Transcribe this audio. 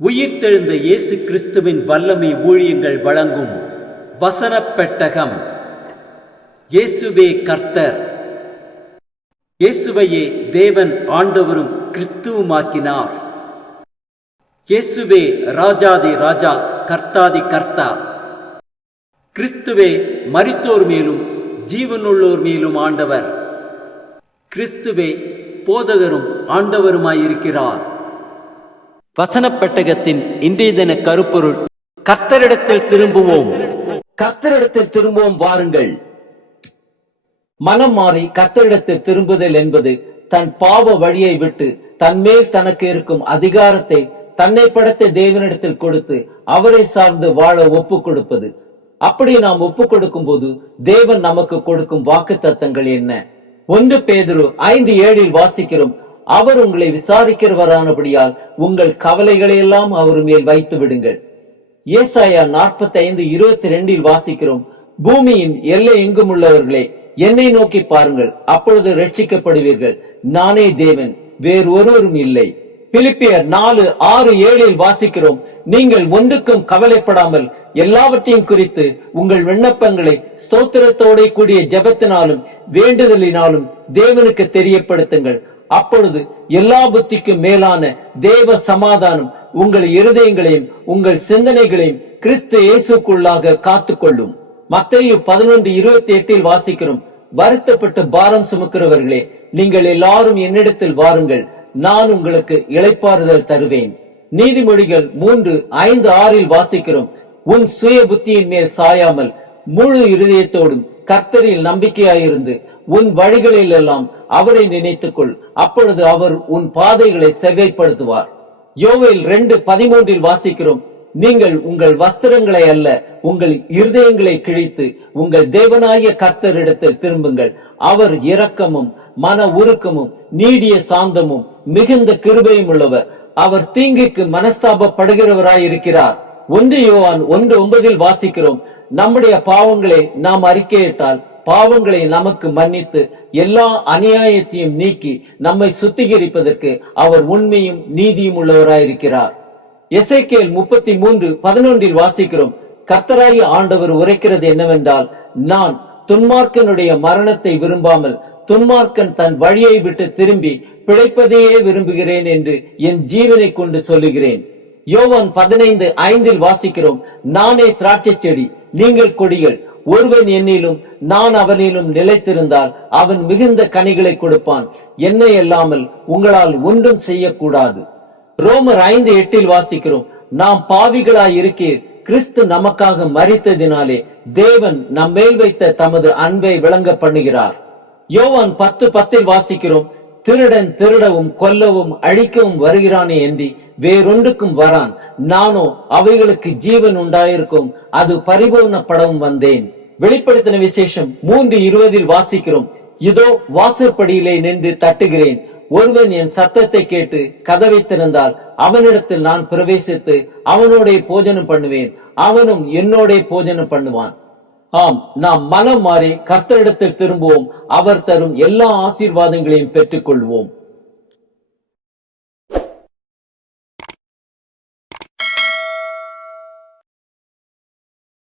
உயிர்த்தெழுந்த இயேசு கிறிஸ்துவின் வல்லமை ஊழியங்கள் வழங்கும் வசனப் பெட்டகம். இயேசுவே கர்த்தர். இயேசுவையே தேவன் ஆண்டவரும் கிறிஸ்துவுமாக்கினார். இயேசுவே ராஜாதி ராஜா, கர்த்தாதி கர்த்தா. கிறிஸ்துவே மரித்தோர் மேலும் ஜீவனுள்ளோர் மேலும் ஆண்டவர். கிறிஸ்துவே போதகரும் ஆண்டவருமாயிருக்கிறார். வசனப் பெட்டகத்தின் இன்றைய தின கருப்பொருள்: கர்த்தரிடத்தில் திரும்புவோம். கர்த்தரிடத்தில் திரும்புவோம் வாருங்கள். மனம் மாறி கர்த்தரிடத்தில் திரும்புதல் என்பது தன் பாவ வழியை விட்டு தன்மேல் தனக்கு இருக்கும் அதிகாரத்தை தன்னை படைத்த தேவனிடத்தில் கொடுத்து அவரை சார்ந்து வாழ ஒப்பு கொடுப்பது. அப்படி நாம் ஒப்பு கொடுக்கும் போது தேவன் நமக்கு கொடுக்கும் வாக்குத்தத்தங்கள் என்ன? 1 பேதுரு 5:7 வாசிக்கிறோம்: அவர் உங்களை விசாரிக்கிறவரானபடியால் உங்கள் கவலைகளை எல்லாம் அவர் மேல் வைத்து விடுங்கள். ஏசாயா 45:22 வாசிக்கிறோம்: பூமியின் எல்லை எங்கும் உள்ளவர்களே, என்னை நோக்கி பாருங்கள், அப்பொழுது ரட்சிக்கப்படுவீர்கள். நானே தேவன், வேறு ஒருவரும் இல்லை. பிலிப்பியர் 4:6-7 வாசிக்கிறோம்: நீங்கள் ஒன்றுக்கும் கவலைப்படாமல் எல்லாவற்றையும் குறித்து உங்கள் விண்ணப்பங்களை ஸ்தோத்திரத்தோட கூடிய ஜெபத்தினாலும் வேண்டுதலினாலும் தேவனுக்கு தெரியப்படுத்துங்கள். அப்பொழுது எல்லா புத்திக்கும் மேலான தேவ சமாதானம் உங்கள் இருதயங்களையும் உங்கள் சிந்தனைகளையும் கிறிஸ்து இயேசுக்குள்ளாக காத்துக்கொள்ளும். மத்தேயு 11:28 வாசிக்கிறோம்: வருத்தப்பட்டு பாரம் சுமக்கிறவர்களே, நீங்கள் எல்லாரும் என்னிடத்தில் வாருங்கள், நான் உங்களுக்கு இளைப்பாறுதல் தருவேன். நீதிமொழிகள் 3:5-6 வாசிக்கிறோம்: உன் சுய புத்தியின் மேல் சாயாமல் முழு இருதயத்தோடும் கர்த்தரில் நம்பிக்கையாயிருந்து உன் வழிகளில் எல்லாம் அவரை நினைத்துக்கொள், அப்பொழுது அவர் உன் பாதைகளை செவ்வைப்படுத்துவார். யோவேல் 2:13 வாசிக்கிறோம்: நீங்கள் உங்கள் வஸ்திரங்களை அல்ல, உங்கள் இருதயங்களை கிழித்து உங்கள் தேவனாகிய கர்த்தரிடத்தில் திரும்புங்கள். அவர் இரக்கமும் மன உருக்கமும் நீடிய சாந்தமும் மிகுந்த கிருபையும் உள்ளவர். அவர் தீங்குக்கு மனஸ்தாபப்படுகிறவராயிருக்கிறார். 1 யோவான் 1:9 வாசிக்கிறோம்: நம்முடைய பாவங்களை நாம் அறிக்கையிட்டால் பாவங்களை நமக்கு மன்னித்து எல்லா அநியாயத்தையும் நீக்கி நம்மை சுத்திகரிப்பதற்கு அவர் உண்மையும் நீதியும் உள்ளவராயிருக்கிறார். எசேக்கியேல் 33:11 வாசிக்கிறோம்: கர்த்தராகிய ஆண்டவர் உரைக்கிறது என்னவென்றால், நான் துன்மார்க்கனுடைய மரணத்தை விரும்பாமல் துன்மார்க்கன் தன் வழியை விட்டு திரும்பி பிழைப்பதையே விரும்புகிறேன் என்று என் ஜீவனை கொண்டு சொல்லுகிறேன். யோவான் 15:5 வாசிக்கிறோம்: நானே திராட்சை செடி, நீங்கள் கொடிகள். ஒருவன் என்னிலும் நான் அவனிலும் நிலைத்திருந்தால் அவன் மிகுந்த கனிகளை கொடுப்பான். என்னை அல்லாமல் உங்களால் ஒன்றும் செய்யக்கூடாது. ரோமர் 5:8 வாசிக்கிறோம்: நாம் பாவிகளாய் இருக்கீர், கிறிஸ்து நமக்காக மரித்ததினாலே தேவன் நம்மேல் வைத்த தமது அன்பை விளங்க பண்ணுகிறார். யோவான் 10:10 வாசிக்கிறோம்: திருடன் திருடவும் கொல்லவும் அழிக்கவும் வருகிறானே என்று வேறொன்றுக்கும் வரான், நானோ அவைகளுக்கு ஜீவன் உண்டாயிருக்கும் அது பரிபூர்ணப்படவும் வந்தேன். வெளிப்படுத்தின விசேஷம் 3:20 வாசிக்கிறோம்: இதோ வாசற்படியிலே நின்று தட்டுகிறேன், ஒருவன் என் சத்தத்தை கேட்டு கதவை திறந்தால் அவனிடத்தில் நான் பிரவேசித்து அவனோட போஜனம் பண்ணுவேன், அவனும் என்னோட போஜனம் பண்ணுவான். ஆம், நாம் மனம் மாறி கர்த்தரிடத்தில் திரும்புவோம். அவர் தரும் எல்லா ஆசீர்வாதங்களையும் பெற்றுக் கொள்வோம்.